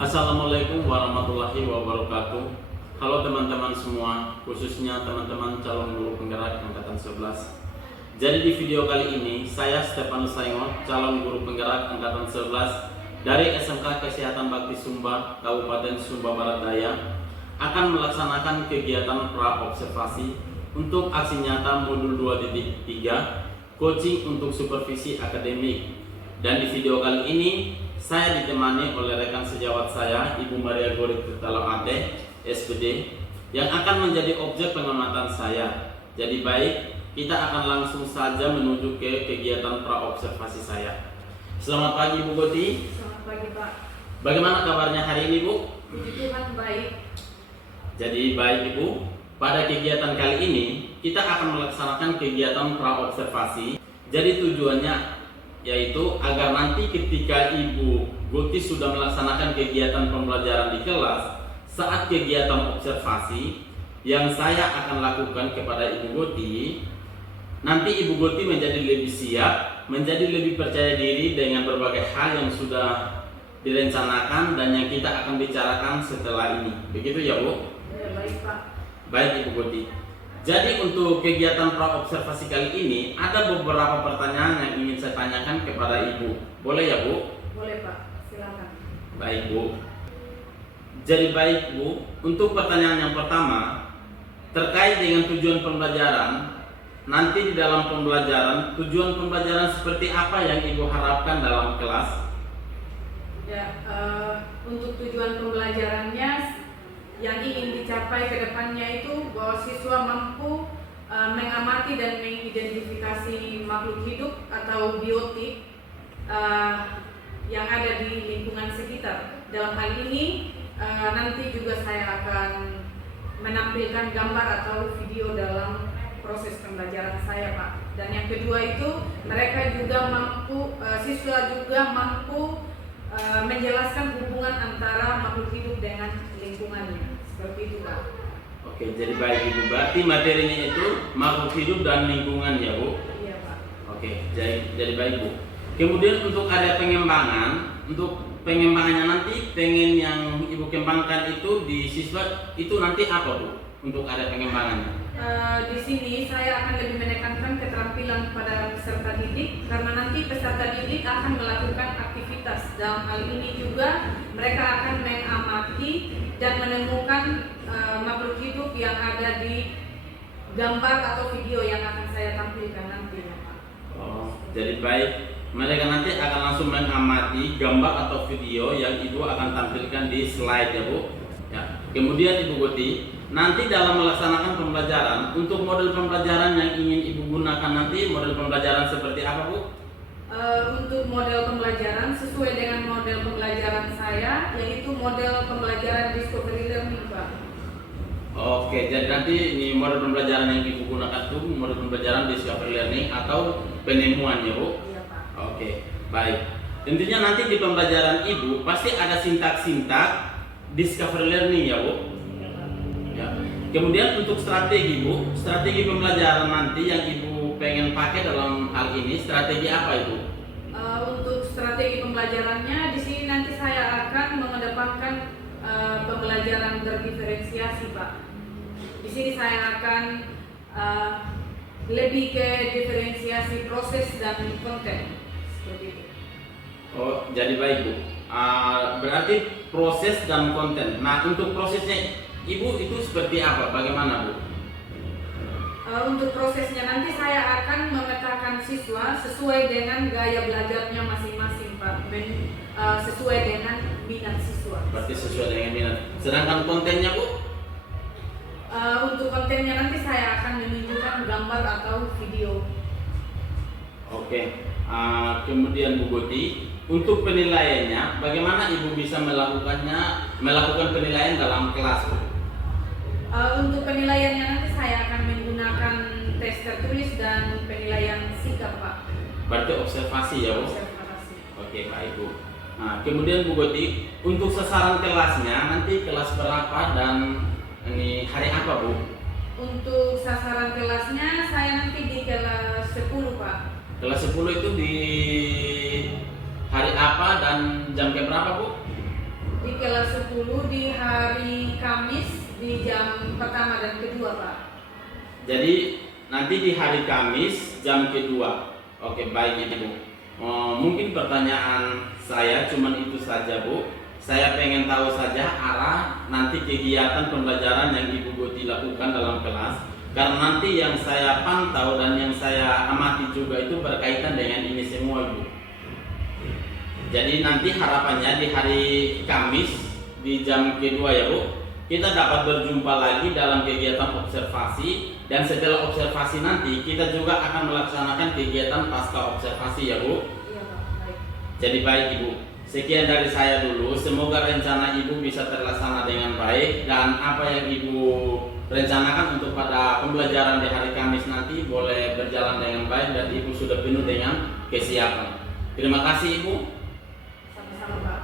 Assalamualaikum warahmatullahi wabarakatuh. Halo teman-teman semua, khususnya teman-teman calon guru penggerak angkatan 11. Jadi di video kali ini, saya Stefanus Saingot, calon guru penggerak angkatan 11 dari SMK Kesehatan Bakti Sumba, Kabupaten Sumba Barat Daya, akan melaksanakan kegiatan pra-observasi untuk aksi nyata modul 2.3, coaching untuk supervisi akademik. Dan di video kali ini, saya ditemani oleh rekan sejawat saya, Ibu Maria Gorik Tirtalaate, SPD, yang akan menjadi objek pengamatan saya. Jadi baik, kita akan langsung saja menuju ke kegiatan pra-observasi saya. Selamat pagi Bu Goti. Selamat pagi Pak. Bagaimana kabarnya hari ini Bu? Puji Tuhan baik. Jadi baik Ibu, pada kegiatan kali ini kita akan melaksanakan kegiatan pra-observasi. Jadi tujuannya yaitu agar nanti ketika Ibu Goti sudah melaksanakan kegiatan pembelajaran di kelas, saat kegiatan observasi yang saya akan lakukan kepada Ibu Goti, nanti Ibu Goti menjadi lebih siap, menjadi lebih percaya diri dengan berbagai hal yang sudah direncanakan dan yang kita akan bicarakan setelah ini. Begitu ya Bu? Baik Pak. Baik Ibu Goti. Jadi untuk kegiatan pra-observasi kali ini ada beberapa pertanyaan yang ingin saya tanyakan kepada Ibu. Boleh ya Bu? Boleh Pak, silakan. Baik Bu. Jadi baik Bu, untuk pertanyaan yang pertama terkait dengan tujuan pembelajaran. Nanti di dalam pembelajaran, tujuan pembelajaran seperti apa yang Ibu harapkan dalam kelas? Ya, untuk tujuan pembelajarannya yang ingin dicapai ke depannya itu bahwa siswa mampu mengamati dan mengidentifikasi makhluk hidup atau biotik yang ada di lingkungan sekitar. Dalam hal ini nanti juga saya akan menampilkan gambar atau video dalam proses pembelajaran saya Pak. Dan yang kedua itu mereka juga mampu, siswa juga mampu menjelaskan hubungan antara makhluk hidup dengan lingkungannya. Seperti itu Pak. Oke, jadi baik Ibu. Berarti materinya itu makhluk hidup dan lingkungan ya Bu? Iya Pak. Oke, jadi baik Bu. Kemudian untuk area pengembangan, untuk pengembangannya nanti pengen yang Ibu kembangkan itu di siswa itu nanti apa Bu? Untuk area pengembangannya? Di sini saya akan lebih menekankan keterampilan pada peserta didik karena nanti peserta didik akan melakukan aktivitas. Dalam hal ini juga mereka akan mengamati dan menemukan makhluk hidup yang ada di gambar atau video yang akan saya tampilkan nantinya Pak. Oh, jadi baik. Mereka nanti akan langsung mengamati gambar atau video yang Ibu akan tampilkan di slide ya Bu. Ya. Kemudian Ibu Goti, nanti dalam melaksanakan pembelajaran, untuk model pembelajaran yang ingin Ibu gunakan nanti, model pembelajaran seperti apa Bu? Untuk model pembelajaran sesuai dengan model pembelajaran saya, yaitu model pembelajaran discovery learning Pak. Oke, jadi nanti ini model pembelajaran yang Ibu gunakan itu model pembelajaran discovery learning atau penemuan ya Bu? Iya Pak. Oke, baik. Tentunya nanti di pembelajaran Ibu pasti ada sintak-sintak discovery learning ya Bu? Ya. Kemudian untuk strategi Bu, strategi pembelajaran nanti yang Ibu pengen pakai dalam hal ini, strategi apa itu? Untuk strategi pembelajarannya di sini nanti saya akan mengedepankan pembelajaran berdiferensiasi Pak. Di sini saya akan lebih ke diferensiasi proses dan konten seperti itu. Oh, jadi baik Bu. Berarti proses dan konten. Nah, untuk prosesnya Ibu itu seperti apa? Bagaimana Bu? Untuk prosesnya nanti saya akan memetakan siswa sesuai dengan gaya belajarnya masing-masing Pak, sesuai dengan minat siswa. Berarti sesuai dengan minat. Sedangkan kontennya Bu? Untuk kontennya nanti saya akan menunjukkan gambar atau video. Oke. Kemudian Bu Goti, untuk penilaiannya, bagaimana Ibu bisa melakukan penilaian dalam kelas Bu? Untuk penilaiannya nanti saya akan menggunakan tes tertulis dan penilaian sikap Pak. Berarti observasi ya Bu? Observasi. Oke, baik Bu. Nah, kemudian Bu Goti, untuk sasaran kelasnya nanti kelas berapa dan ini hari apa Bu? Untuk sasaran kelasnya saya nanti di kelas 10 Pak. Kelas 10 itu di hari apa dan jam berapa Bu? Di kelas 10 di hari Kamis di jam pertama dan kedua, Pak. Jadi nanti di hari Kamis jam kedua. Oke, baik Ibu. Mungkin pertanyaan saya cuman itu saja, Bu. Saya pengen tahu saja arah nanti kegiatan pembelajaran yang Ibu Guti lakukan dalam kelas. Karena nanti yang saya pantau dan yang saya amati juga itu berkaitan dengan ini semua, Ibu. Jadi nanti harapannya di hari Kamis di jam kedua ya, Bu, kita dapat berjumpa lagi dalam kegiatan observasi, dan setelah observasi nanti kita juga akan melaksanakan kegiatan pasca observasi ya, Bu. Iya, Pak. Baik. Jadi baik Ibu, sekian dari saya dulu. Semoga rencana Ibu bisa terlaksana dengan baik, dan apa yang Ibu rencanakan untuk pada pembelajaran di hari Kamis nanti boleh berjalan dengan baik dan Ibu sudah penuh dengan kesiapan. Terima kasih Ibu. Sama-sama, Pak.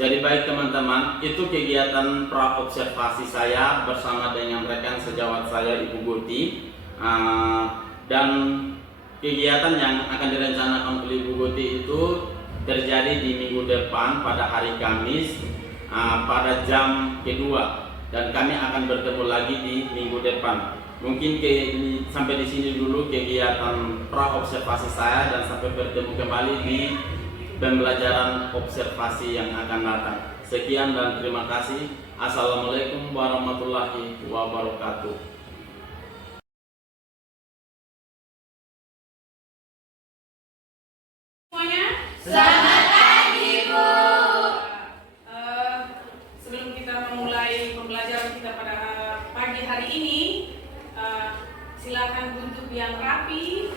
Jadi baik teman-teman, itu kegiatan pra observasi saya bersama dengan rekan sejawat saya Ibu Guti. Dan kegiatan yang akan direncanakan oleh Ibu Guti itu terjadi di minggu depan pada hari Kamis pada jam kedua, dan kami akan bertemu lagi di minggu depan. Mungkin sampai di sini dulu kegiatan pra observasi saya, dan sampai bertemu kembali di pembelajaran observasi yang akan datang. Sekian dan terima kasih. Assalamualaikum warahmatullahi wabarakatuh. Semuanya? Selamat pagi, Bu. Sebelum kita memulai pembelajaran kita pada pagi hari ini, silakan duduk yang rapi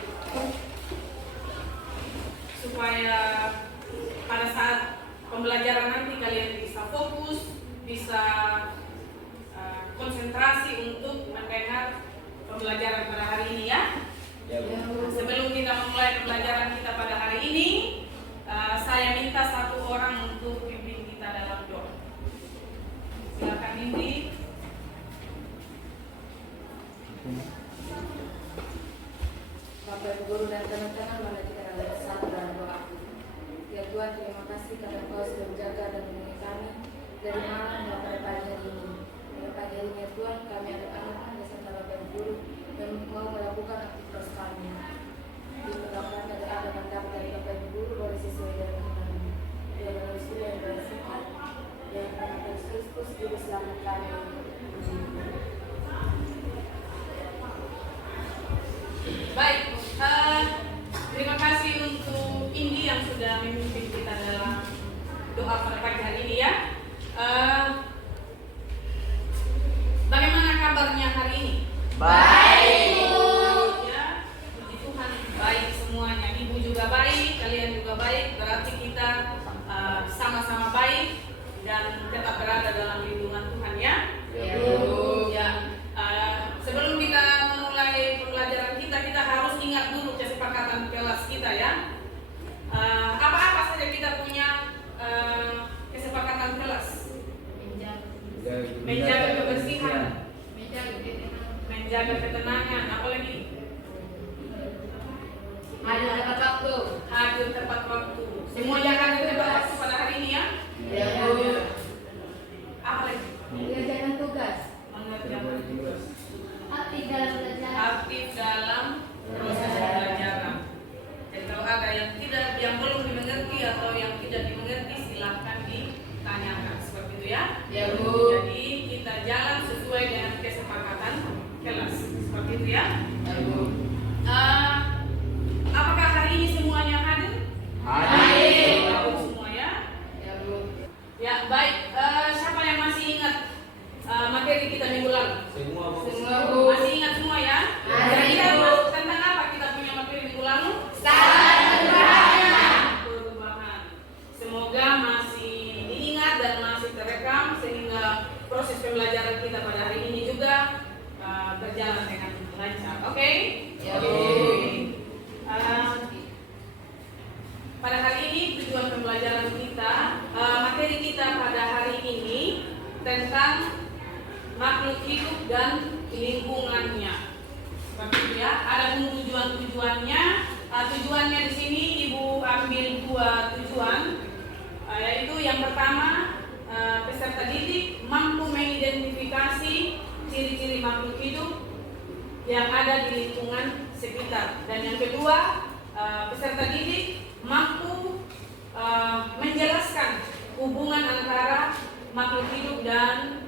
supaya pada saat pembelajaran nanti kalian bisa fokus, bisa konsentrasi untuk mendengar pembelajaran pada hari ini ya. Sebelum kita memulai pembelajaran kita pada hari ini, saya minta satu orang untuk pimpin kita dalam doa. Silakan Indi. Bapak Ibu Guru dan teman-teman, mari kita bersatu dalam doa. Ya Tuhan, terima kasih karena Engkau sudah menjaga dan melindungi kami dari malam hingga pada pagi hari ini. Pada pagi hari ini ya Tuhan, kami anak-anak beserta Bapak Ibu Guru dan mau melakukan aktivitas kami. Diperlakukan dari ada mandat dari Bapak Ibu Guru boleh sesuai dengan kami. Ya melalui Surya yang bersihat, ya karena Yesus Kristus Juru Selamat kami. Baik, terima kasih untuk Indi yang sudah memimpin kita dalam doa pada pagi hari ini ya. Bagaimana kabarnya hari ini? Baik, Bu. Ya, puji Tuhan, baik semuanya. Ibu juga baik, kalian juga baik. Berarti kita sama-sama baik dan tetap berada dalam lindungan Tuhan ya. Ya, Bu. Ya, sebelum kita memulai pembelajaran kita harus ingat dulu kesepakatan kelas kita ya. Apa-apa saja kita punya kesepakatan kelas. Menjaga kebersihan, menjaga ketenangan, apalagi hadir tepat waktu. hadir tepat waktu. Semuanya hadir tepat waktu pada hari ini ya. Ya, Bu. Apa lagi? Mengerjakan tugas. Mengerjakan tugas. Aktif dalam belajar. Aktif dalam proses pembelajaran. Jadi kalau ada yang belum dimengerti atau yang tidak dimengerti, silahkan ditanyakan seperti itu ya. Ya, Bu. Jadi kita jalan sesuai dengan kesepakatan kelas seperti itu ya. Ya, Bu. Apakah hari ini semuanya hadir? Hadir. Hadir semua ya. Ya, Bu. Ya baik. Siapa yang masih ingat materi kita minggu lalu? Semua, Bu. Masih ingat semua ya? Masih, Kira-kira Bu. tentang apa kita punya materi minggu lalu? Perubahan. Semoga masih diingat dan masih terekam sehingga proses pembelajaran kita pada hari ini juga berjalan dengan lancar. Oke? Ya, Bu. Pada hari ini tujuan pembelajaran kita, materi kita pada hari ini tentang makhluk hidup dan lingkungannya. Seperti itu ya. Ada tujuan-tujuannya. Tujuannya di sini Ibu ambil dua tujuan, yaitu yang pertama peserta didik mampu mengidentifikasi ciri-ciri makhluk hidup yang ada di lingkungan sekitar. Dan yang kedua, peserta didik mampu menjelaskan hubungan antara makhluk hidup dan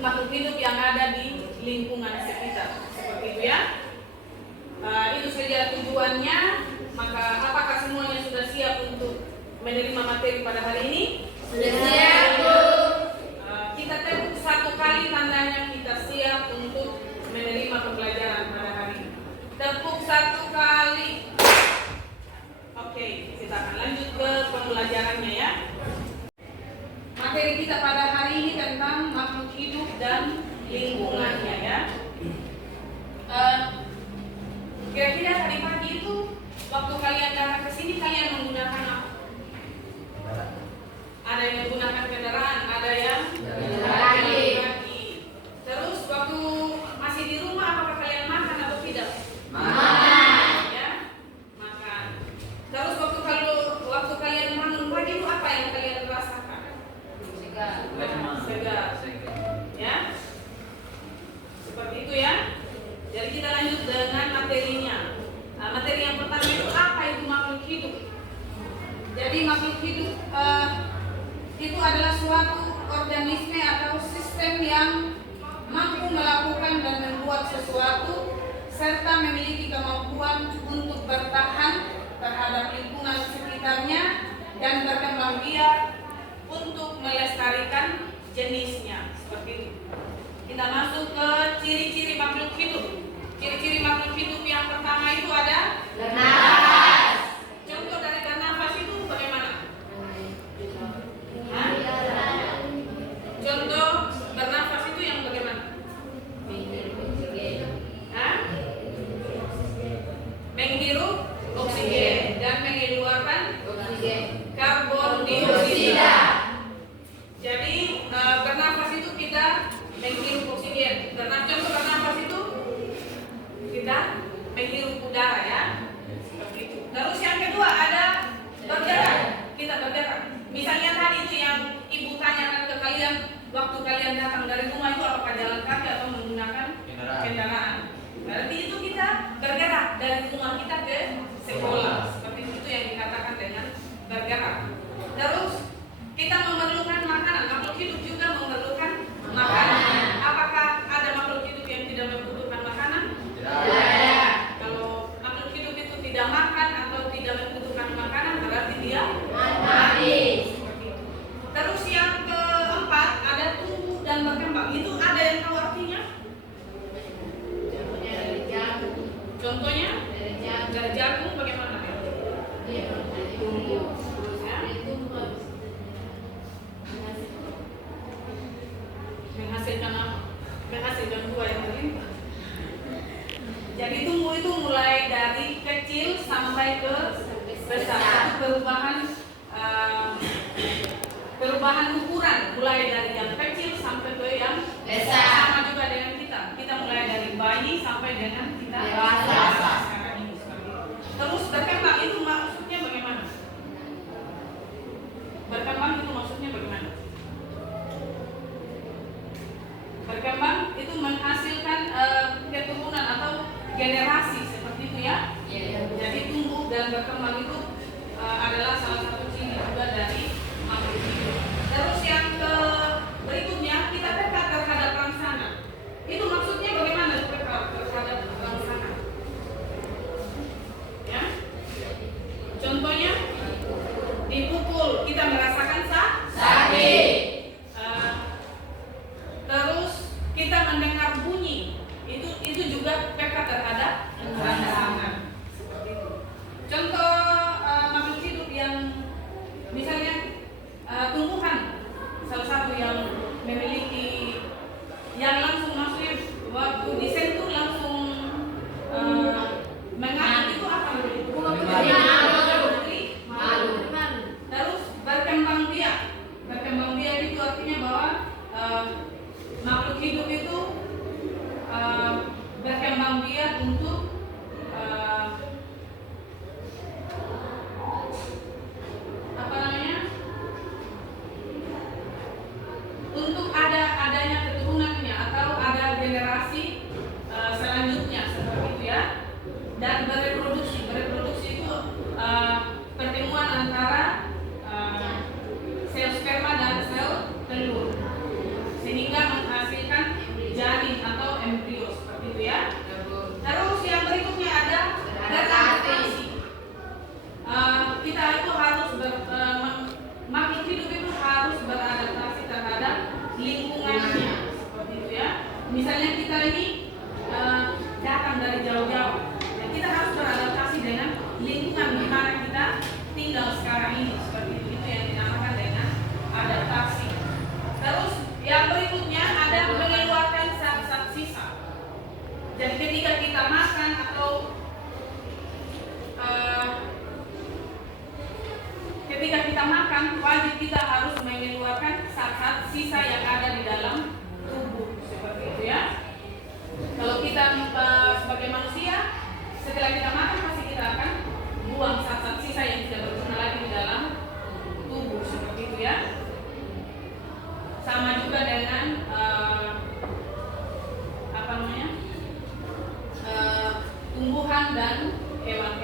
makhluk hidup yang ada di lingkungan sekitar. Seperti itu ya. Itu saja tujuannya. Maka apakah semuanya sudah siap untuk menerima materi pada hari ini? Sudah siap, Bu. Kita tepuk satu kali tandanya kita siap untuk menerima pembelajaran pada hari ini. Tepuk satu kali. Oke, kita akan lanjut ke pembelajarannya ya. Materi kita pada hari ini tentang makhluk hidup dan lingkungannya ya. Kira-kira tadi pagi itu waktu kalian datang ke sini kalian menggunakan apa? Ada yang menggunakan kendaraan, ada yang kaki. Terus waktu masih di rumah apakah kalian makan atau tidak? Makan. Ya, makan. Terus waktu kalian bangun pagi itu apa yang kalian rasakan? Segar. Ya, seperti itu ya. Jadi kita lanjut dengan materinya. Materi yang pertama itu apa itu makhluk hidup? Jadi makhluk hidup itu adalah suatu organisme atau sistem yang mampu melakukan dan membuat sesuatu serta memiliki kemampuan untuk bertahan terhadap lingkungan sekitarnya dan berkembang biak untuk melestarikan jenisnya. Seperti itu. Kita masuk ke ciri-ciri makhluk hidup. Ciri-ciri makhluk hidup yang pertama itu ada Bernafas. contoh dari bernafas itu bagaimana? Hah? Contoh bernafas itu yang bagaimana? Hah? Menghirup oksigen dan mengeluarkan karbon dioksida. Jadi bernafas itu kita menghirup oksigen. Contoh bernafas itu kita menghirup udara ya. Seperti itu. Terus yang kedua ada bergerak. Kita bergerak. Misalnya tadi itu yang ibu tanyakan ke kalian waktu kalian datang dari rumah itu apakah jalan kaki atau menggunakan kendaraan. Berarti itu kita bergerak dari rumah kita ke sekolah. Seperti itu yang dikatakan dengan bergerak. Terus kita memerlukan makanan. Makhluk hidup juga memerlukan makanan. Apakah ada makhluk hidup yang tidak membutuhkan makanan? Tidak. Kalau makhluk hidup itu tidak makan atau tidak membutuhkan makanan berarti dia mati. Terus yang keempat ada tumbuh dan berkembang. Itu ada yang tahu artinya? Contohnya dari jagung bagaimana? Tumbuh. Menghasilkan apa? Menghasilkan buah yang berlimpah. Jadi tumbuh itu mulai dari kecil sampai ke besar. Itu perubahan ukuran mulai dari yang kecil sampai ke yang besar. Sama juga dengan kita. Kita mulai dari bayi sampai dengan kita dewasa. Terus berkembang itu maksudnya bagaimana? Berkembang itu maksudnya bagaimana? Berkembang itu menghasilkan keturunan atau generasi seperti itu ya. Jadi tumbuh dan berkembang itu adalah salah satu ciri juga dari makhluk hidup. Terus yang berikutnya kita peka terhadap rangsangan. Itu maksudnya bagaimana peka terhadap rangsangan? Ya. Contohnya dipukul kita merasakan sakit. Terus kita mendengar bunyi itu juga peka terhadap rangsangan. Seperti itu. Contoh makhluk hidup yang misalnya tumbuhan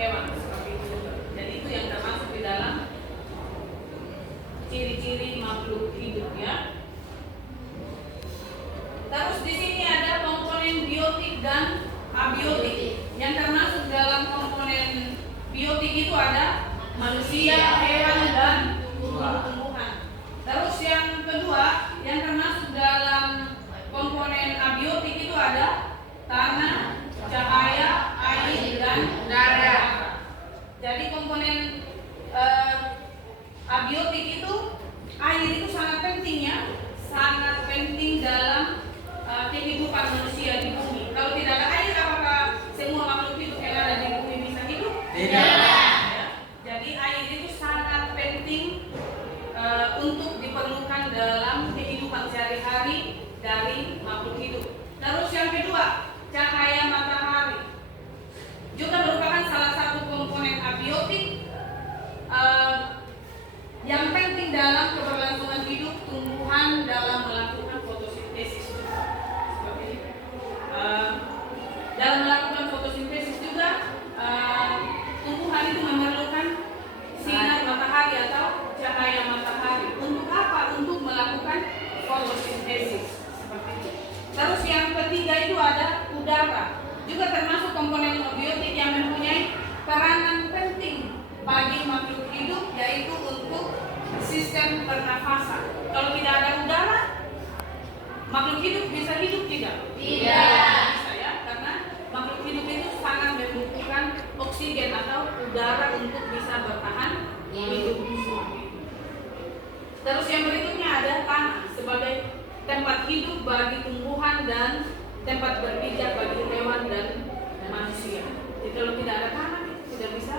hewan seperti itu. Jadi itu yang termasuk di dalam ciri-ciri makhluk hidup ya. Terus di sini ada komponen biotik dan abiotik. Yang termasuk dalam komponen biotik itu ada manusia, hewan dan tumbuhan. Terus yang kedua yang termasuk dalam komponen abiotik itu ada tanah, cahaya, air dan darah. Jadi komponen abiotik itu air itu sangat penting ya, sangat penting dalam kehidupan manusia di bumi. Kalau tidak ada air, apakah semua makhluk hidup yang ada di bumi bisa hidup? Tidak. Ya. Jadi air itu sangat penting untuk diperlukan dalam kehidupan sehari-hari dari makhluk hidup. Terus yang kedua, cahaya matahari juga merupakan salah satu komponen abiotik yang penting dalam keberlangsungan hidup tumbuhan dalam melakukan fotosintesis. Seperti itu. Dalam melakukan fotosintesis juga tumbuhan itu memerlukan sinar matahari atau cahaya matahari. Untuk apa? Untuk melakukan fotosintesis. Seperti itu. Terus yang ketiga itu ada udara. Juga termasuk komponen abiotik yang mempunyai peranan penting bagi makhluk hidup, yaitu untuk sistem pernafasan. Kalau tidak ada udara, makhluk hidup bisa hidup tidak? Tidak. Bisa ya, karena makhluk hidup itu sangat membutuhkan oksigen atau udara untuk bisa bertahan hidup. Terus yang berikutnya ada tanah sebagai tempat hidup bagi tumbuhan dan tempat berpijak bagi hewan dan manusia. Jadi kalau tidak ada tanah, kita tidak bisa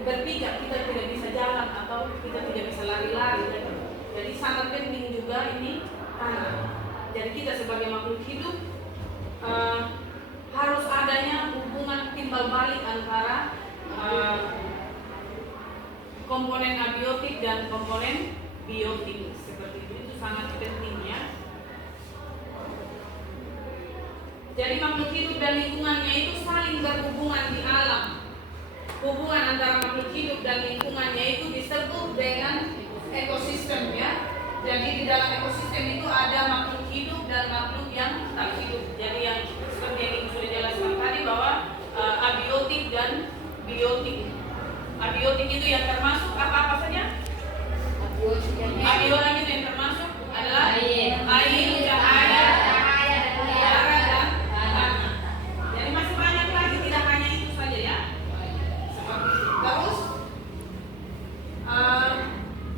berpijak, kita tidak bisa jalan atau kita tidak bisa lari-lari. Jadi sangat penting juga ini tanah. Jadi kita sebagai makhluk hidup harus adanya hubungan timbal balik antara komponen abiotik dan komponen biotik. Seperti itu sangat pentingnya. Jadi makhluk hidup dan lingkungannya itu saling berhubungan di alam. Hubungan antara makhluk hidup dan lingkungannya itu disebut dengan ekosistem ya. Jadi di dalam ekosistem itu ada makhluk hidup dan makhluk yang tak hidup. Jadi yang seperti yang Ibu sudah jelaskan tadi bahwa abiotik dan biotik. Abiotik itu yang termasuk apa saja? Abiotik itu yang termasuk adalah air, cahaya, udara dan tanah. Jadi masih banyak lagi, tidak hanya itu saja ya. Terus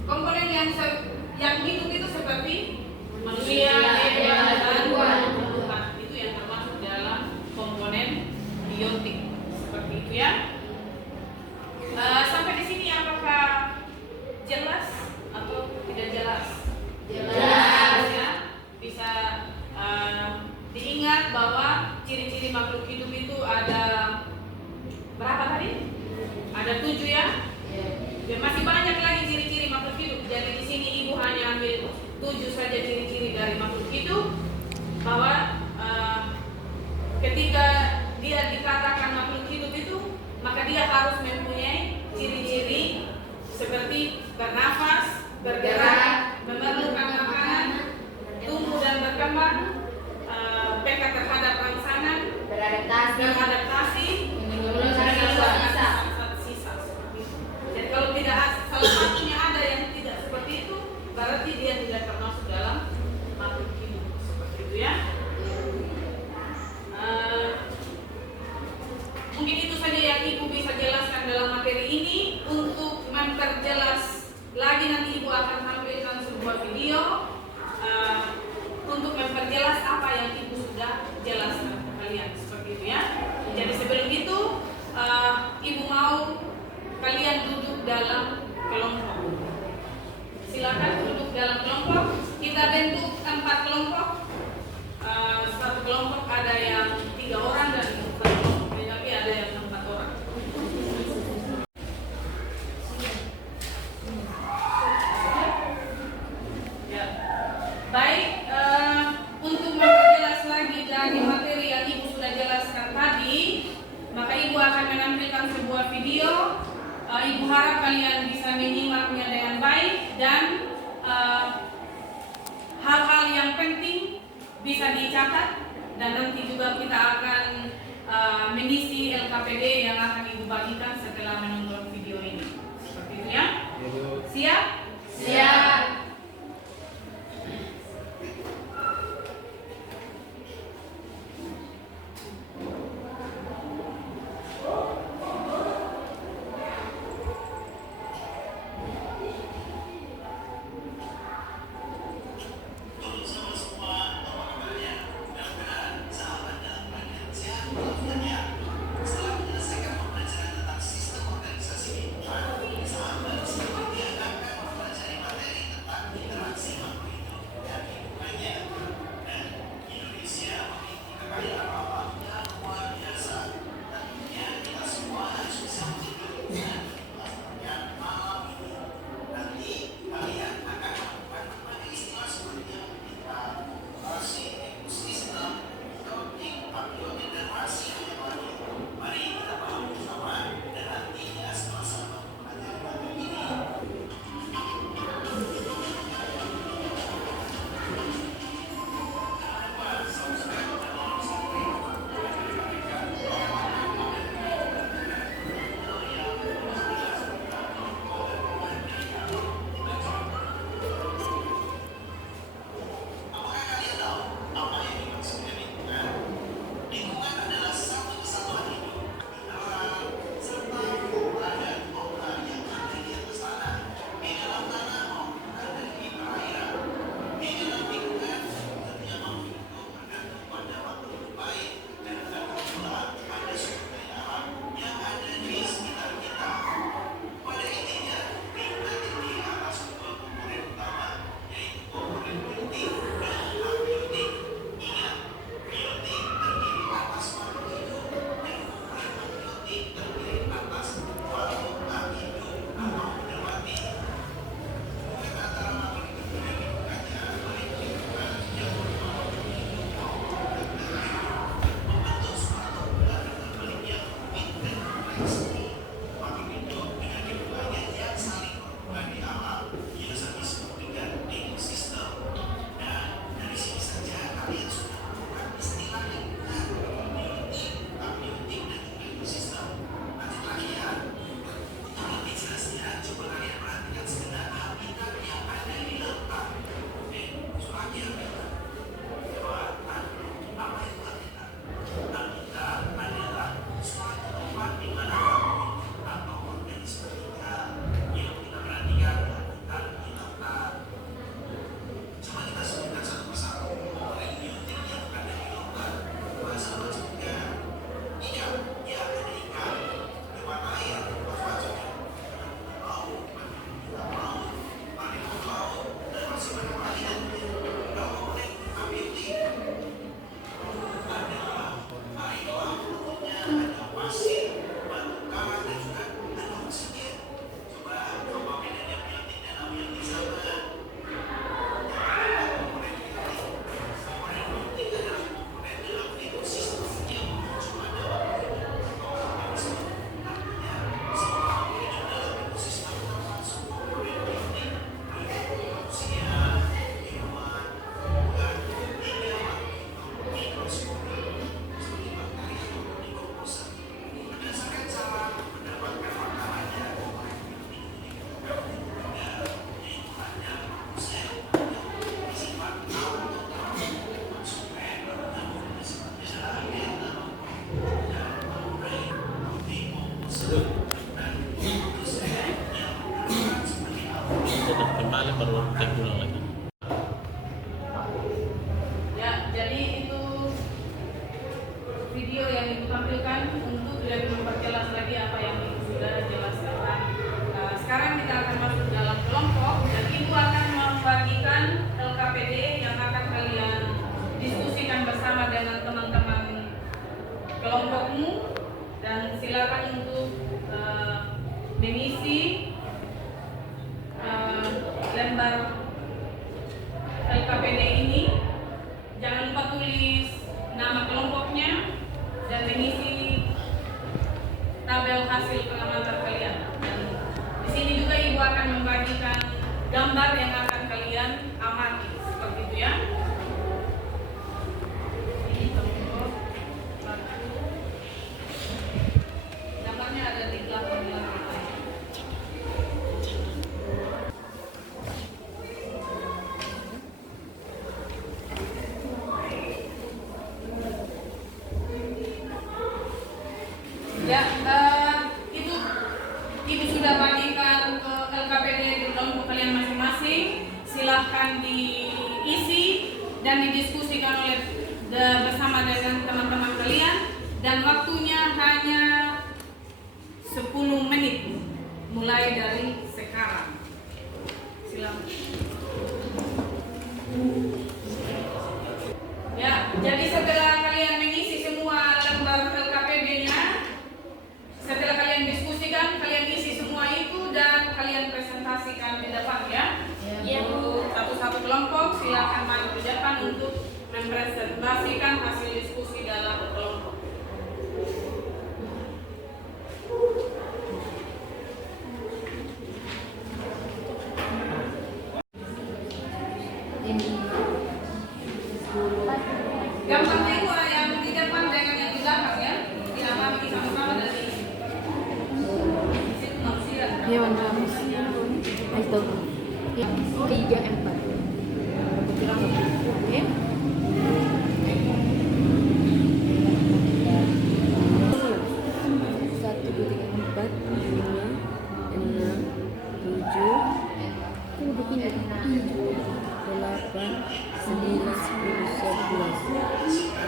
komponen yang hidup itu seperti manusia, hewan dan tumbuhan. Itu yang termasuk dalam komponen biotik. Seperti itu ya. Sampai di sini apakah jelas atau tidak jelas? Jelas ya. Bisa diingat bahwa ciri-ciri makhluk hidup itu ada berapa tadi? Ada 7 ya. Dan masih banyak lagi ciri-ciri makhluk hidup. Jadi di sini Ibu hanya ambil 7 saja ciri-ciri dari makhluk hidup. Bahwa ketika dia dikatakan makhluk hidup itu, maka dia harus mempunyai ciri-ciri seperti bernafas, bergerak, memerlukan makanan, tumbuh dan berkembang, peka terhadap rangsangan, beradaptasi, sisa. Jadi kalau tidak salah satunya ada yang tidak seperti itu, berarti dia tidak termasuk dalam makhluk hidup. Seperti itu ya. Mungkin itu saja yang Ibu bisa jelaskan dalam materi ini. Untuk memperjelas lagi nanti Ibu akan tampilkan sebuah video untuk memperjelas apa yang Ibu sudah jelaskan ke kalian. Seperti itu ya. Jadi sebelum itu Ibu mau kalian duduk dalam kelompok. Silakan duduk dalam kelompok. Kita bentuk 4 kelompok. Satu kelompok ada yang 3 orang dan satu kelompok lagi ada yang 4 orang. Ya. Baik, untuk memperjelas lagi dari materi yang Ibu sudah jelaskan tadi. Ibu akan menampilkan sebuah video. Ibu harap kalian bisa menyimaknya dengan baik dan hal-hal yang penting bisa dicatat, dan nanti juga kita akan mengisi LKPD yang akan Ibu bagikan setelah menonton video ini. Seperti itu ya? Siap? Siap. Cetak kembali baru take ulang lagi. Ya, jadi itu video yang Ibu tampilkan untuk lebih memperjelas lagi apa yang Ibu sudah jelaskan. Sekarang kita akan masuk dalam kelompok dan Ibu akan membagikan LKPD yang akan kalian diskusikan bersama dengan teman-teman kelompokmu, dan silakan untuk mengisi lembar LKPD ini. Jangan lupa tulis nama kelompoknya dan mengisi tabel hasil pengamatan kalian. Dan di sini juga Ibu akan membagikan gambar yang akan kalian amati, seperti itu ya. Ini tombol satu. Gambarnya ada di belakang. Ya, itu sudah bagikan ke LKPD di kelompok kalian masing-masing. Silahkan diisi dan didiskusikan bersama dengan teman-teman kalian. Dan waktunya hanya 10 menit mulai dari sekarang. Silakan. Ya, jadi setelah kalian mengisi semua lembar LKPD-nya, setelah kalian diskusikan, kalian isi semua itu dan kalian presentasikan di depan ya. Untuk satu-satu kelompok silakan maju ke depan untuk mempresentasikan hasil diskusi dalam kelompok. Gampangnya itu yang di depan dengan yang di belakang ya. Diamati sama-sama dari situ manusia. Hewan ramus. Itu. 3, 4. Oke. Satu, dua, tiga, empat, lima, enam, tujuh, delapan, 9, 10, 11, 12.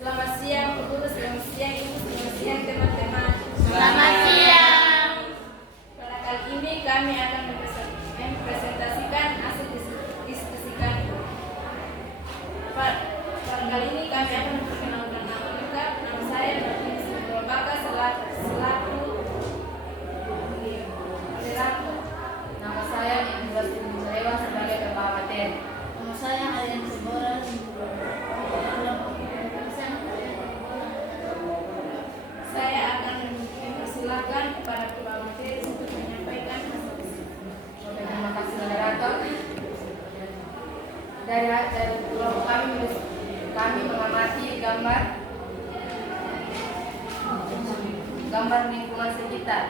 Selamat siang Bu Guru, selamat siang Ibu, selamat siang teman-teman. Selamat siang. Pada kali ini kami akan mempresentasikan hasil diskusi kami. Pada kali ini kami akan memperkenalkan nama lengkap. Nama saya Martin Simbulbaka selaku moderator. Nama saya Indra Simbulbaka sebagai kepala materi. Nama saya Arian Sebora. Saya akan mempersilahkan kepada kepala materi untuk menyampaikan hasil diskusi. Terima kasih moderator. Dari kelompok kami mengamati gambar lingkungan sekitar.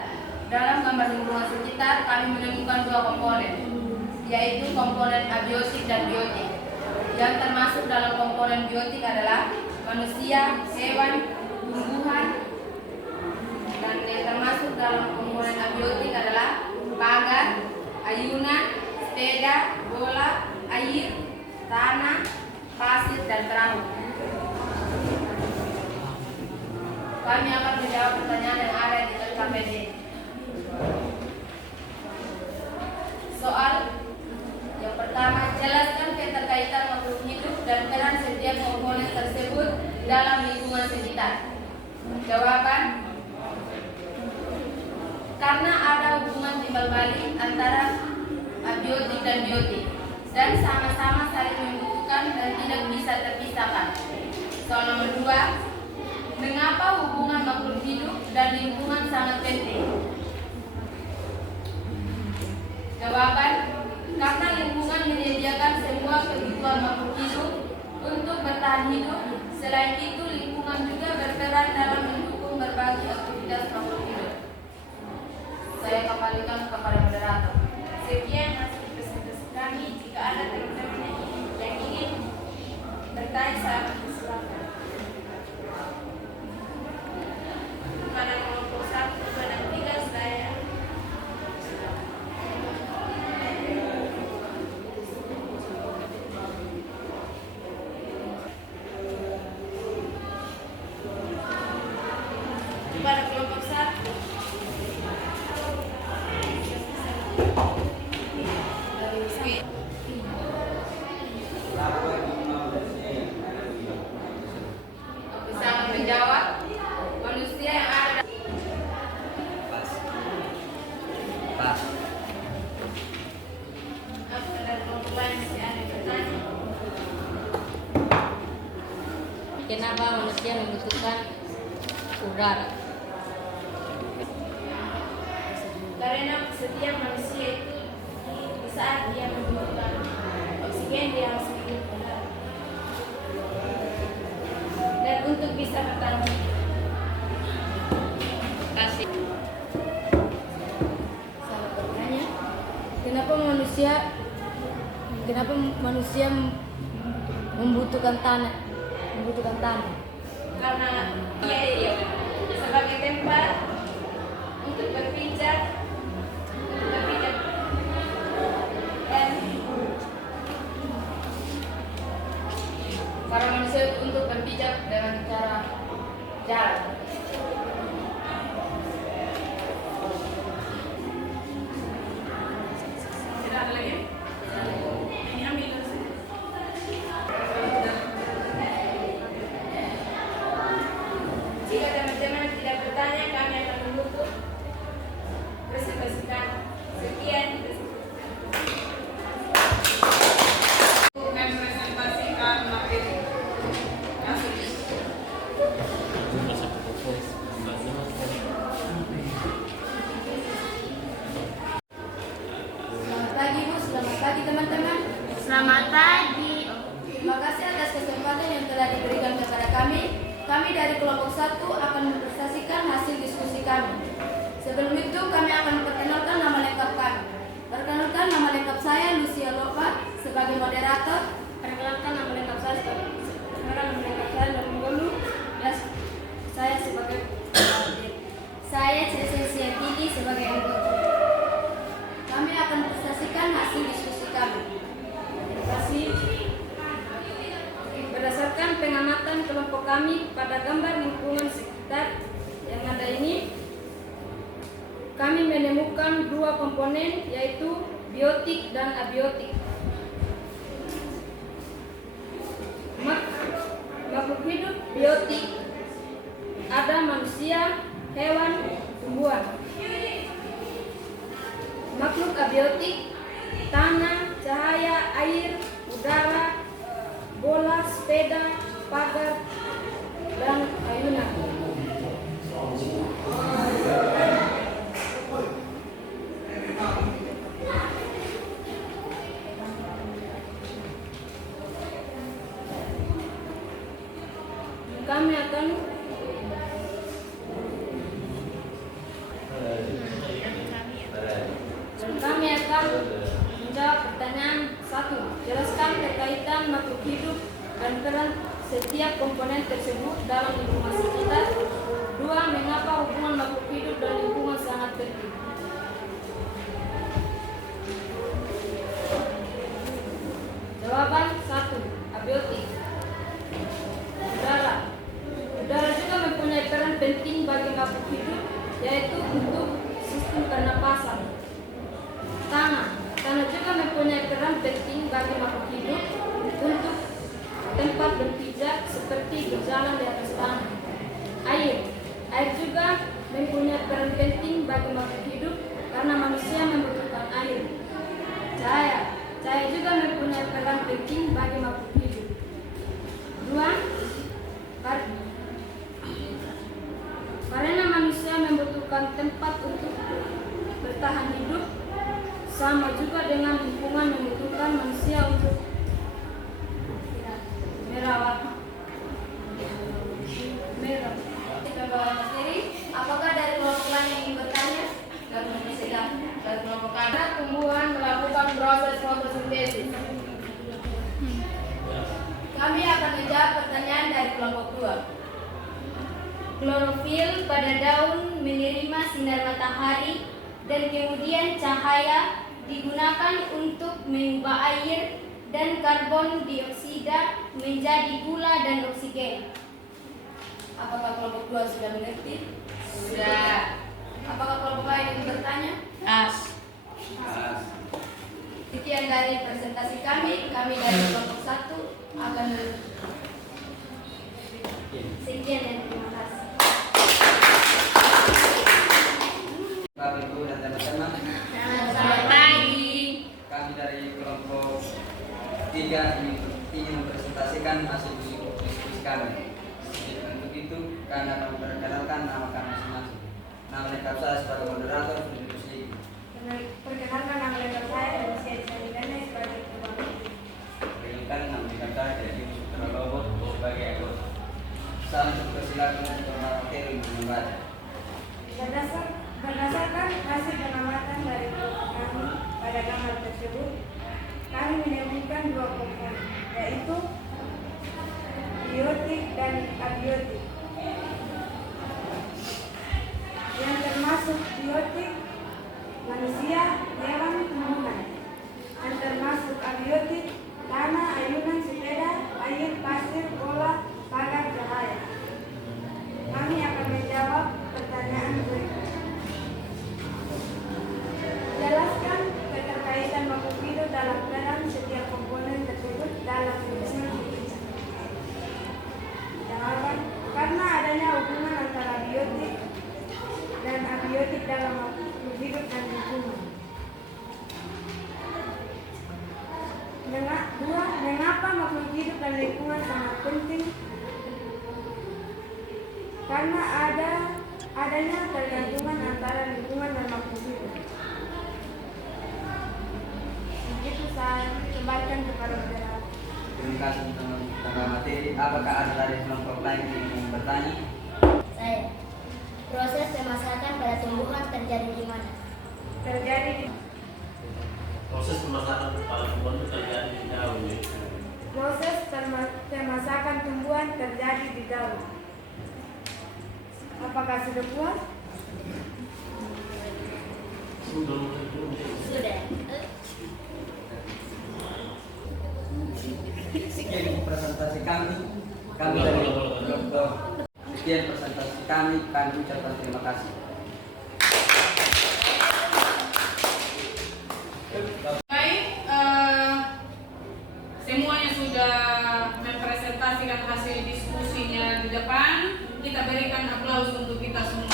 Dalam gambar lingkungan sekitar kami menemukan dua komponen, yaitu komponen abiotik dan biotik. Yang termasuk dalam komponen biotik adalah manusia, hewan, tumbuhan, dan yang termasuk dalam komponen abiotik adalah pagar, ayunan, sepeda, bola, air, tanah, pasir, dan perahu. Kami akan menjawab pertanyaan yang ada di LKPD. Soal yang pertama, jelaskan keterkaitan makhluk hidup dan peran setiap komponen tersebut dalam lingkungan sekitar. Jawaban: karena ada hubungan timbal balik antara abiotik dan biotik dan sama-sama saling membutuhkan dan tidak bisa terpisahkan. Soal nomor 2, mengapa hubungan makhluk hidup dan lingkungan sangat penting? Jawaban: karena lingkungan menyediakan semua kebutuhan makhluk hidup untuk bertahan hidup. Selain itu, lingkungan juga berperan dalam mendukung berbagai aktivitas makhluk hidup. Saya kembalikan kepada moderator. Sekian hasil presentasi kami. Jika ada teman-teman yang ingin bertanya, saya silakan. Pada kelompok 1, 2, dan 3 saya. Bisa menjawab manusia yang ada. Pas. Ada kelompok lain masih ada yang bertanya. Kenapa manusia membutuhkan udara? Karena setiap manusia itu di saat dia membutuhkan oksigen dia harus hidup benar. Dan untuk bisa bertahan Kasih. Saya bertanya, kenapa manusia membutuhkan tanah? Karena dia sebagai tempat untuk berpijak, dan para manusia untuk berpijak dengan cara jalan. Tidak ada lagi? Ini ambil dari sini. Jika teman-teman tidak bertanya, kami akan menutup presentasikan. Sekian. Mempresentasikan materi. Masuk. Selamat pagi Bu, selamat pagi teman-teman. Selamat pagi. Terima kasih atas kesempatan yang telah diberikan kepada kami. Kami dari kelompok 1 akan mempresentasikan hasil diskusi kami. Sebelum itu kami akan memperkenalkan nama lengkap kami. Perkenalkan, nama lengkap saya Lucia Lopa sebagai moderator. Perkenalkan, nama lengkap saya Dalam Golu. Saya sebagai Saya Cecesia Gigi sebagai anggota. Kami akan presentasikan hasil diskusi kami. Terima kasih. Berdasarkan pengamatan kelompok kami pada gambar lingkungan sekitar yang ada ini, kami menemukan dua komponen yaitu biotik dan abiotik. Makhluk hidup biotik ada manusia, hewan, tumbuhan. Makhluk abiotik tanah, cahaya, air, udara, bola, sepeda, pagar, dan ayunan. Kami akan menjawab pertanyaan 1. Jelaskan berkaitan makhluk hidup dan peran setiap komponen tersebut dalam lingkungan sekitar. 2. Mengapa hubungan makhluk hidup dan lingkungan sangat penting? Jawaban 1. Abiotik. Udara. Udara juga mempunyai peran penting bagi makhluk hidup, yaitu untuk sistem pernapasan. Tanah. Tanah juga mempunyai peran penting bagi makhluk hidup untuk tempat berpijak seperti berjalan di atas tanah. Air. Air juga mempunyai peran penting bagi makhluk hidup karena manusia membutuhkan air. Cahaya. Cahaya juga mempunyai peran penting bagi makhluk hidup. 2. Karena manusia membutuhkan tempat untuk bertahan hidup, sama juga dengan lingkungan membutuhkan manusia untuk merawat. Apakah dari kelompok lain yang ingin bertanya? Dari kelompok karena tumbuhan melakukan proses fotosintesis. Kami akan menjawab pertanyaan dari kelompok 2. Klorofil pada daun menerima sinar matahari dan kemudian cahaya digunakan untuk mengubah air dan karbon dioksida menjadi gula dan oksigen. Apakah kelompok 2 sudah mengerti? Sudah. Apakah kelompok lain yang bertanya? dari presentasi kami dari kelompok 1 akan sekian dan terima kasih. Bapak Ibu dan teman-teman, Selamat pagi. kami dari kelompok 3 ingin mempresentasikan hasil diskusi kami. Untuk itu, kami akan memperkenalkan nama kami masing-masing. Nama lengkap saya sebagai moderator Filipus Ligi. Perkenalkan nama lengkap saya dan saya Salihana sebagai ketua. Perkenalkan nama lengkap saya dari Yusuf Terlobo sebagai anggota. Saya untuk persilakan untuk materi membaca. Berdasarkan hasil pengamatan dari kelompok kami pada gambar tersebut, kami menemukan 2 komponen, yaitu biotik dan abiotik. Yang termasuk biotik manusia, hewan, tumbuhan. Yang termasuk abiotik tanah, ayunan, sepeda, air, pasir, bola, pagar, cahaya. Kami akan menjawab pertanyaan berikut. Jelaskan keterkaitan makhluk hidup dalam peran setiap komponen tersebut dalam penyusunan tulisan. Jawaban, karena adanya hubungan antara biotik dan abiotik dalam makhluk hidup dan lingkungan. 2. Mengapa makhluk hidup dan lingkungan sangat penting? Karena adanya tergantungan antara lingkungan dan makhluk hidup. Begitu saya kembalikan kepada moderator. Terima kasih tentang materi. Apakah ada dari kelompok lain yang ingin bertanya? Saya. Proses pemasakan pada tumbuhan terjadi di mana? Terjadi di Proses pemasakan pada tumbuhan itu terjadi di daun. proses pemasakan tumbuhan terjadi di daun. Apakah sudah puas? Sudah. Sekian presentasi kami dari kelompok. Sekian presentasi kami ucapkan terima kasih. Baik, semuanya sudah mempresentasikan hasil diskusinya di depan. Kita berikan aplaus untuk kita semua.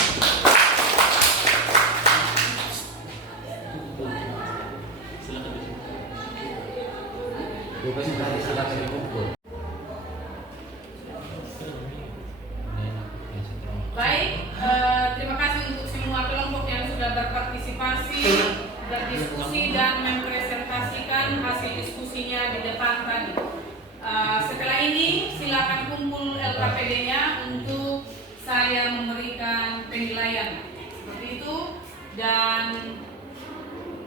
Baik, terima kasih untuk semua kelompok yang sudah berpartisipasi, berdiskusi dan mempresentasikan hasil diskusinya di depan tadi. Setelah ini silakan kumpul LKPD-nya untuk saya memberikan penilaian seperti itu. Dan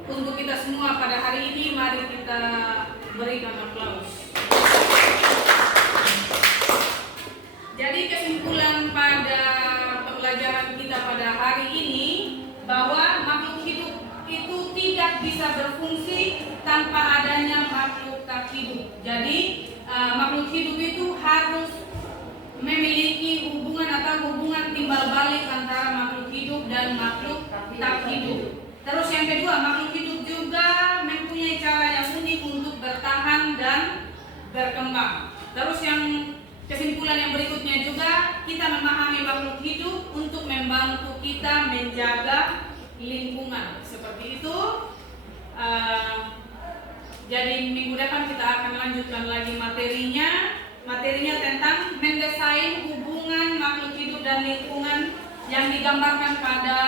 untuk kita semua pada hari ini mari kita berikan aplaus. Jadi kesimpulan pada pembelajaran kita pada hari ini bahwa makhluk hidup itu tidak bisa berfungsi tanpa adanya makhluk tak hidup. Jadi makhluk hidup itu harus memiliki hubungan timbal balik antara makhluk hidup dan makhluk tak hidup. Terus yang kedua, makhluk hidup juga mempunyai cara yang unik untuk bertahan dan berkembang. Terus yang kesimpulan yang berikutnya juga, kita memahami makhluk hidup untuk membantu kita menjaga lingkungan. Seperti itu. Jadi minggu depan kita akan lanjutkan lagi materinya. Materinya tentang mendesain hubungan makhluk hidup dan lingkungan yang digambarkan pada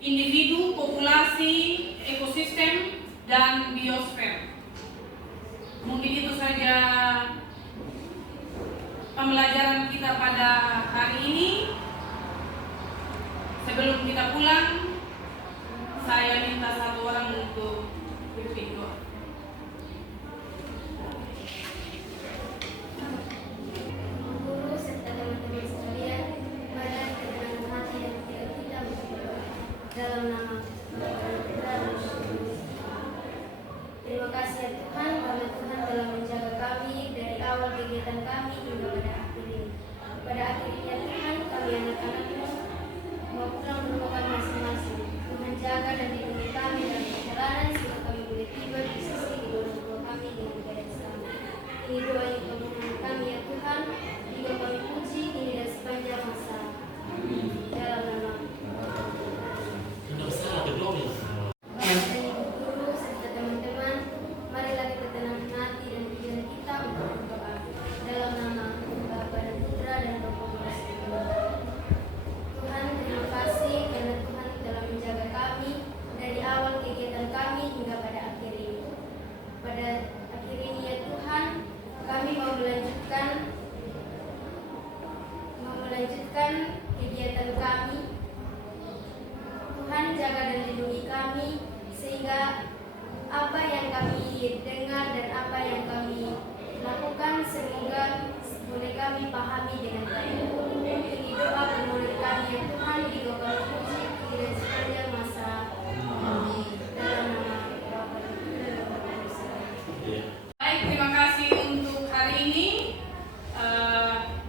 individu, populasi, ekosistem, dan biosfer. Mungkin itu saja pembelajaran kita pada hari ini. Sebelum kita pulang, saya minta satu orang untuk pimpin doa. Guru serta teman-teman sekalian, pada ketenangan hati yang tidak kita berdoa dalam nama Bapa dan Putra dan Roh Kudus. Terima kasih ya Tuhan, karena Tuhan telah menjaga kami dari awal kegiatan kami hingga pada akhir ini. Pada akhirnya Tuhan, kami anak-anak-Mu mau pulang berumah masing-masing. Tuhan jaga dan lindungi kami dalam perjalanan sehingga kami boleh tiba di yang kami lakukan semoga boleh kami pahami dengan baik. Ini doa penulis kami yang Tuhan di Bapa Puji dan sepanjang masa. Amin. Dalam nama Bapa dan Putra dan Roh Kudus. Iya. Baik, terima kasih untuk hari ini.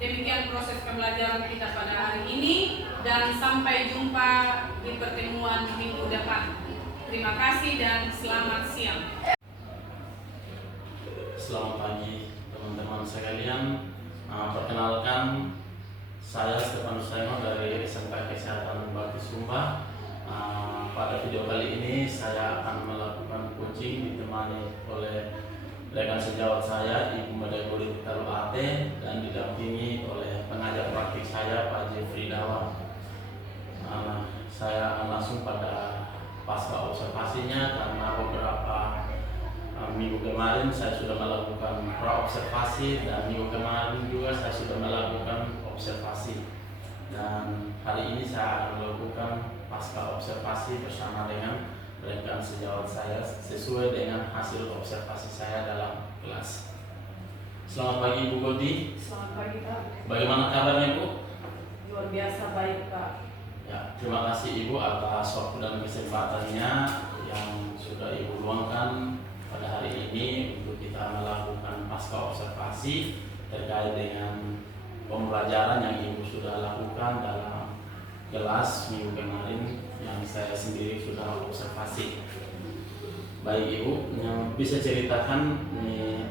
Demikian proses pembelajaran kita pada hari ini dan sampai jumpa di pertemuan minggu depan. Terima kasih dan selamat siang. Selamat pagi teman-teman sekalian. Perkenalkan, saya Stefanus Saingo dari SMK Kesehatan Bakti Sumba. Pada video kali ini saya akan melakukan coaching ditemani oleh rekan sejawat saya Ibu Medagori Talu Ate dan didampingi oleh pengajar praktik saya Pak Jeffrey Dawa. Saya akan langsung pada pasca observasinya karena beberapa minggu kemarin saya sudah melakukan pra-observasi dan minggu kemarin juga saya sudah melakukan observasi, dan hari ini saya akan melakukan pasca observasi bersama dengan rekan sejawat saya sesuai dengan hasil observasi saya dalam kelas. Selamat pagi Bu Godi. Selamat pagi Pak. Bagaimana kabarnya Bu? Luar biasa baik Pak. Ya, terima kasih Ibu atas waktu dan kesempatannya yang sudah Ibu luangkan pada hari ini untuk kita melakukan pasca observasi terkait dengan pembelajaran yang Ibu sudah lakukan dalam kelas minggu kemarin yang saya sendiri sudah observasi. Baik Ibu, yang bisa ceritakan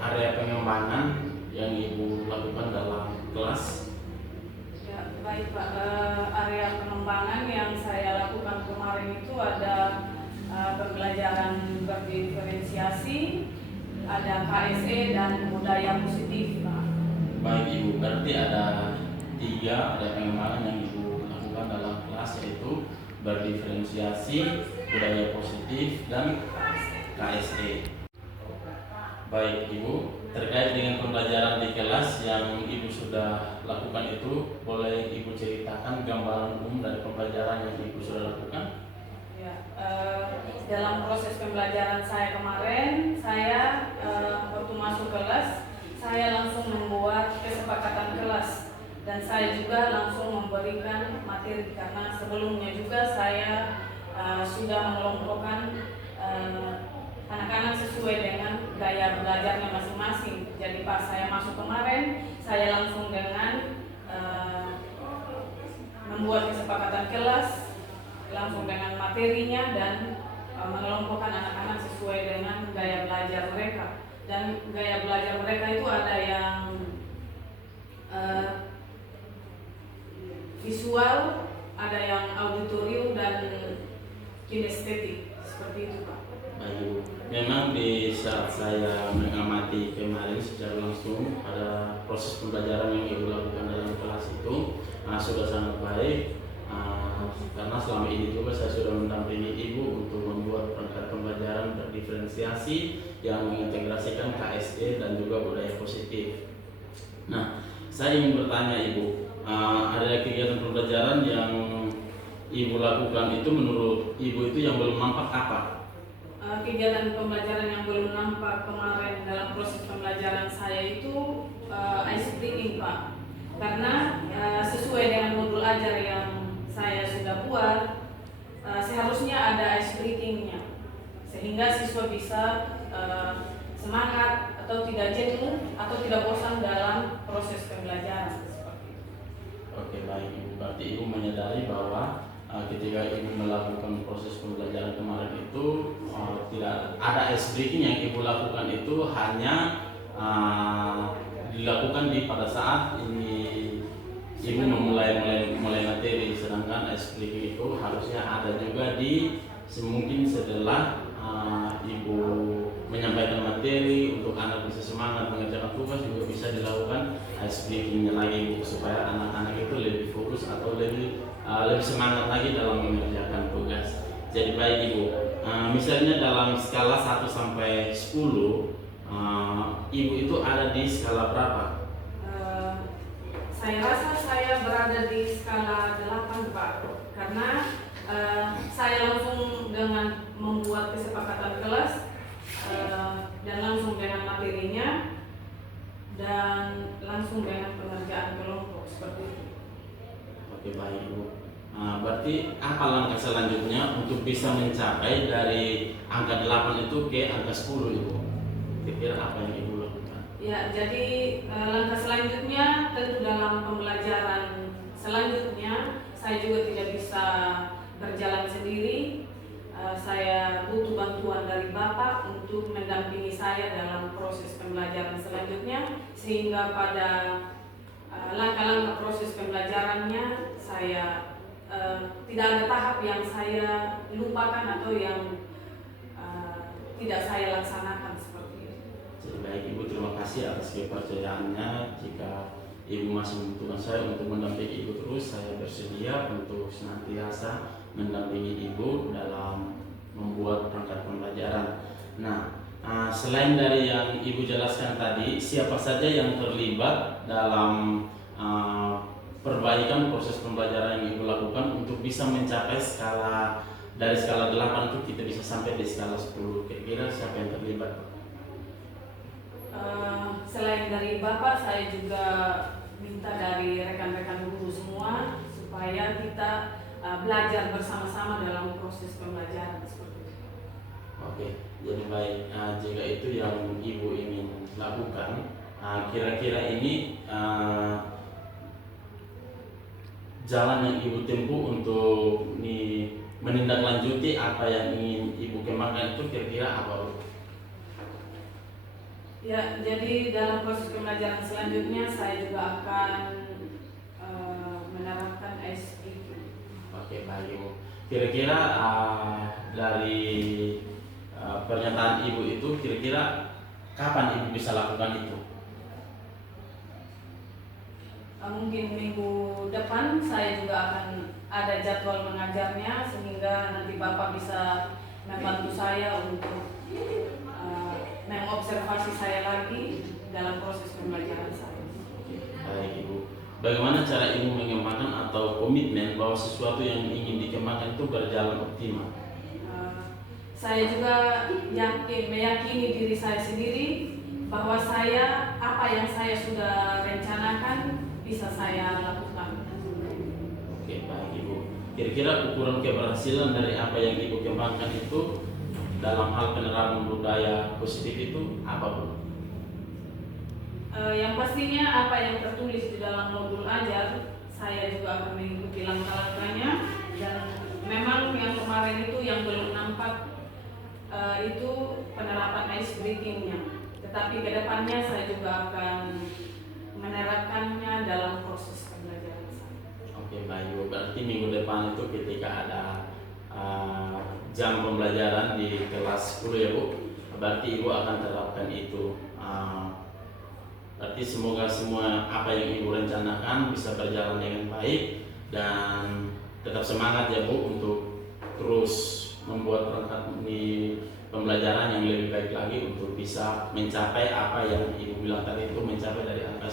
area pengembangan yang Ibu lakukan dalam kelas? Ya, baik Pak. Area pengembangan yang saya lakukan kemarin itu ada pembelajaran berdiferensiasi, ada KSE dan budaya positif Pak. Baik Ibu, berarti ada 3 ada pengembangan yang Ibu lakukan dalam kelas, yaitu berdiferensiasi, budaya positif, dan KSE. Baik Ibu, terkait dengan pembelajaran di kelas yang Ibu sudah lakukan itu, boleh Ibu ceritakan gambaran umum dari pembelajaran yang Ibu sudah lakukan? Ya, dalam proses pembelajaran saya kemarin, saya waktu masuk kelas, saya langsung membuat kesepakatan kelas. Dan saya juga langsung memberikan materi karena sebelumnya juga saya sudah mengelompokkan anak-anak sesuai dengan gaya belajarnya masing-masing. Jadi pas saya masuk kemarin, saya langsung dengan membuat kesepakatan kelas, langsung dengan materinya dan mengelompokkan anak-anak sesuai dengan gaya belajar mereka. Dan gaya belajar mereka itu ada yang visual, ada yang auditorium dan kinestetik, seperti itu Pak. Baik Ibu, memang di saat saya mengamati kemarin secara langsung pada proses pembelajaran yang Ibu lakukan dalam kelas itu sudah sangat baik, karena selama ini juga saya sudah mendampingi Ibu untuk membuat perangkat pembelajaran berdiferensiasi yang mengintegrasikan KSE dan juga budaya positif. Nah, saya ingin bertanya Ibu, ada kegiatan pembelajaran yang Ibu lakukan itu menurut Ibu itu yang belum nampak apa? Kegiatan pembelajaran yang belum nampak kemarin dalam proses pembelajaran saya itu ice breaking Pak. Karena sesuai dengan modul ajar yang saya sudah buat, seharusnya ada ice breakingnya, sehingga siswa bisa semangat atau tidak jenuh atau tidak bosan dalam proses pembelajaran. Oke, baik Ibu, berarti Ibu menyadari bahwa ketika Ibu melakukan proses pembelajaran kemarin itu tidak ada ice breaking yang Ibu lakukan, itu hanya dilakukan pada saat ini Ibu memulai materi, sedangkan ice breaking itu harusnya ada juga mungkin setelah Ibu menyampaikan materi untuk anak bisa semangat mengerjakan tugas, juga bisa dilakukan ice breakingnya lagi supaya anak-anak itu lebih fokus atau lebih semangat lagi dalam mengerjakan tugas. Jadi baik Ibu, misalnya dalam skala 1 sampai 10, Ibu itu ada di skala berapa? Saya rasa saya berada di skala 8 Pak, karena saya langsung dengan membuat kesepakatan kelas dan langsung dengan materinya dan langsung dengan pengerjaan kelompok seperti itu. Oke, baik Ibu. Berarti apa langkah selanjutnya untuk bisa mencapai dari angka 8 itu ke angka 10 Ibu? Kira-kira apa yang Ibu lakukan? Ya, jadi langkah selanjutnya tentu dalam pembelajaran selanjutnya saya juga tidak bisa berjalan sendiri. Saya butuh bantuan dari Bapak untuk mendampingi saya dalam proses pembelajaran selanjutnya, sehingga pada langkah-langkah proses pembelajarannya saya tidak ada tahap yang saya lupakan atau yang tidak saya laksanakan seperti itu. Jadi baik Ibu, terima kasih atas kepercayaannya. Jika Ibu masih membutuhkan saya untuk mendampingi Ibu terus, saya bersedia untuk senantiasa mendampingi Ibu dalam membuat perangkat pembelajaran. Nah, selain dari yang Ibu jelaskan tadi, siapa saja yang terlibat dalam perbaikan proses pembelajaran yang Ibu lakukan untuk bisa mencapai skala dari skala 8 itu kita bisa sampai di skala 10. Kira-kira siapa yang terlibat? Selain dari Bapak, saya juga minta dari rekan-rekan guru semua supaya kita belajar bersama-sama dalam proses pembelajaran seperti itu. Oke, jadi baik. Jika itu yang Ibu ingin lakukan, kira-kira ini jalan yang Ibu tempuh untuk menindaklanjuti apa yang ingin Ibu kembangkan itu kira-kira apa? Ya, jadi dalam proses pembelajaran selanjutnya saya juga akan menerapkan SPQ. Oke, baik Ibu. Kira-kira dari pernyataan Ibu itu kira-kira kapan Ibu bisa lakukan itu? Mungkin minggu depan saya juga akan ada jadwal mengajarnya, sehingga nanti Bapak bisa membantu saya untuk mengobservasi saya lagi dalam proses pembelajaran saya. Oke, baik Ibu. Bagaimana cara Ibu mengembangkan atau komitmen bahwa sesuatu yang ingin dikembangkan itu berjalan optimal? Saya juga meyakini diri saya sendiri bahwa apa yang saya sudah rencanakan bisa saya lakukan. Oke, baik Ibu. Kira-kira ukuran keberhasilan dari apa yang Ibu kembangkan itu dalam hal penerapan budaya positif itu apa, Bu? Yang pastinya apa yang tertulis di dalam modul ajar, saya juga akan mengikuti langkah-langkahnya, dan memang yang kemarin itu yang belum nampak itu penerapan ice breaking-nya. Tetapi kedepannya saya juga akan menerapkannya dalam proses pembelajaran saya. Oke, baik Ibu. Berarti minggu depan itu ketika ada jam pembelajaran di kelas 10 ya Bu, berarti Ibu akan terapkan itu. Berarti semoga semua apa yang Ibu rencanakan bisa berjalan dengan baik, dan tetap semangat ya Bu untuk terus membuat perangkat pembelajaran yang lebih baik lagi untuk bisa mencapai apa yang Ibu bilang tadi, itu mencapai dari angka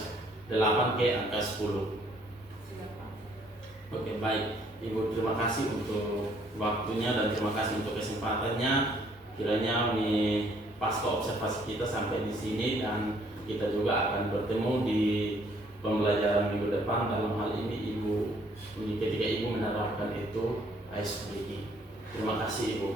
8 ke angka 10. Oke, baik Ibu, terima kasih untuk waktunya dan terima kasih untuk kesempatannya. Kiranya pasca observasi kita sampai di sini, dan kita juga akan bertemu di pembelajaran minggu depan. Dalam hal ini ketika Ibu menerapkan itu ice breaking. Terima kasih Ibu.